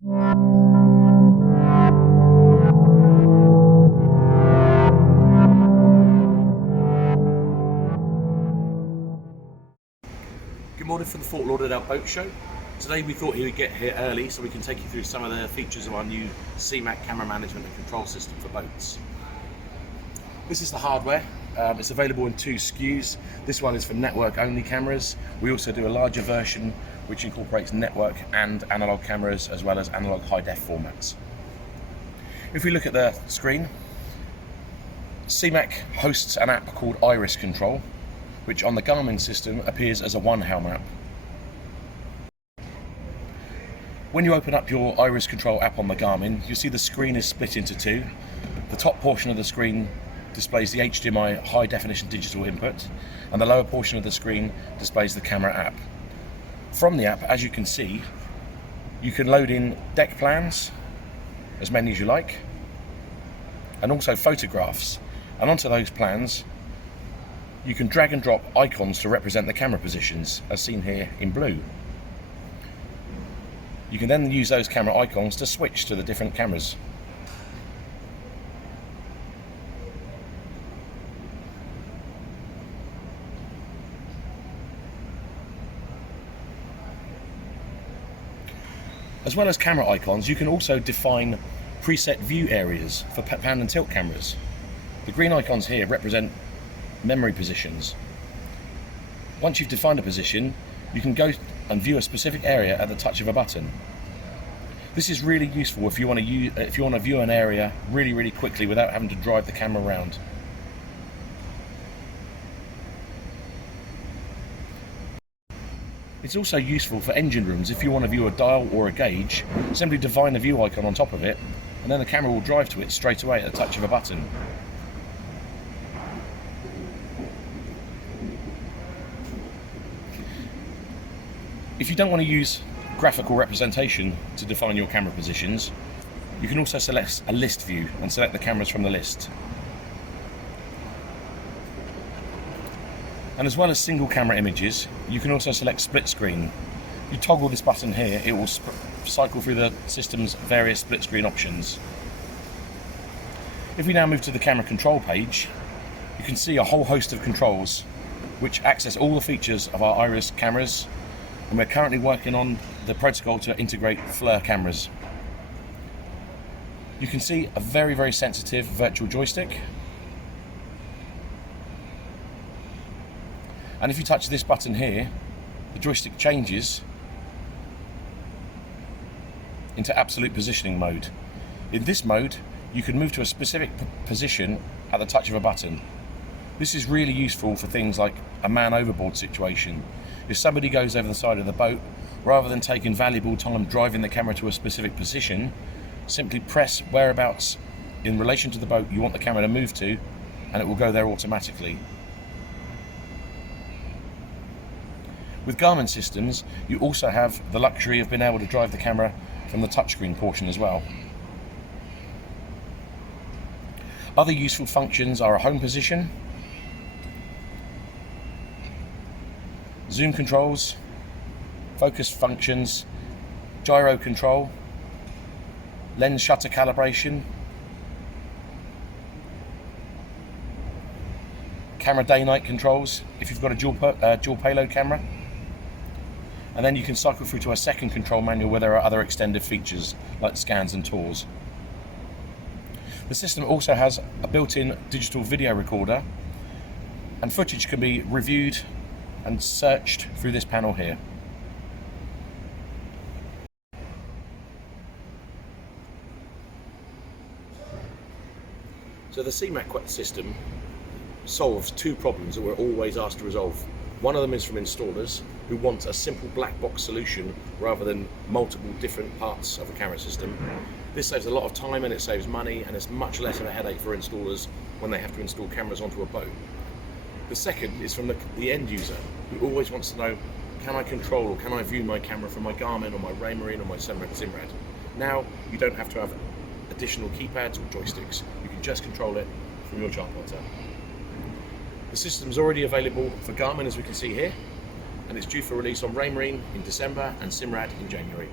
Good morning from the Fort Lauderdale Boat Show. Today we thought he would get here early so we can take you through some of the features of our new Cmac camera management and control system for boats. This is the hardware. It's available in two SKUs. This one is for network only cameras. We also do a larger version which incorporates network and analog cameras as well as analog high def formats. If we look at the screen, Cmac hosts an app called Iris Control, which on the Garmin system appears as a one-helm app. When you open up your Iris Control app on the Garmin, you'll see the screen is split into two. The top portion of the screen displays the HDMI high definition digital input, and the lower portion of the screen displays the camera app. From the app, as you can see, you can load in deck plans, as many as you like, and also photographs. And onto those plans, you can drag and drop icons to represent the camera positions, as seen here in blue. You can then use those camera icons to switch to the different cameras. As well as camera icons, you can also define preset view areas for pan and tilt cameras. The green icons here represent memory positions. Once you've defined a position, you can go and view a specific area at the touch of a button. This is really useful if you want to view an area really quickly without having to drive the camera around. It's also useful for engine rooms if you want to view a dial or a gauge. Simply define a view icon on top of it, and then the camera will drive to it straight away at the touch of a button. If you don't want to use graphical representation to define your camera positions, you can also select a list view and select the cameras from the list. And as well as single camera images, you can also select split screen. You toggle this button here, it will cycle through the system's various split screen options. If we now move to the camera control page, you can see a whole host of controls which access all the features of our Iris cameras, and we're currently working on the protocol to integrate FLIR cameras. You can see a very sensitive virtual joystick. And if you touch this button here, the joystick changes into absolute positioning mode. In this mode, you can move to a specific position at the touch of a button. This is really useful for things like a man overboard situation. If somebody goes over the side of the boat, rather than taking valuable time driving the camera to a specific position, simply press whereabouts in relation to the boat you want the camera to move to, and it will go there automatically. With Garmin systems, you also have the luxury of being able to drive the camera from the touchscreen portion as well. Other useful functions are a home position, zoom controls, focus functions, gyro control, lens shutter calibration, camera day-night controls if you've got a dual payload camera. And then you can cycle through to a second control manual where there are other extended features like scans and tours. The system also has a built-in digital video recorder, and footage can be reviewed and searched through this panel here. So the Cmac system solves two problems that we're always asked to resolve. One of them is from installers who want a simple black box solution rather than multiple different parts of a camera system. This saves a lot of time and it saves money, and it's much less of a headache for installers when they have to install cameras onto a boat. The second is from the end user who always wants to know, can I control or can I view my camera from my Garmin or my Raymarine or my Simrad? Now you don't have to have additional keypads or joysticks. You can just control it from your chart plotter. The system is already available for Garmin, as we can see here, and it's due for release on Raymarine in December and Simrad in January.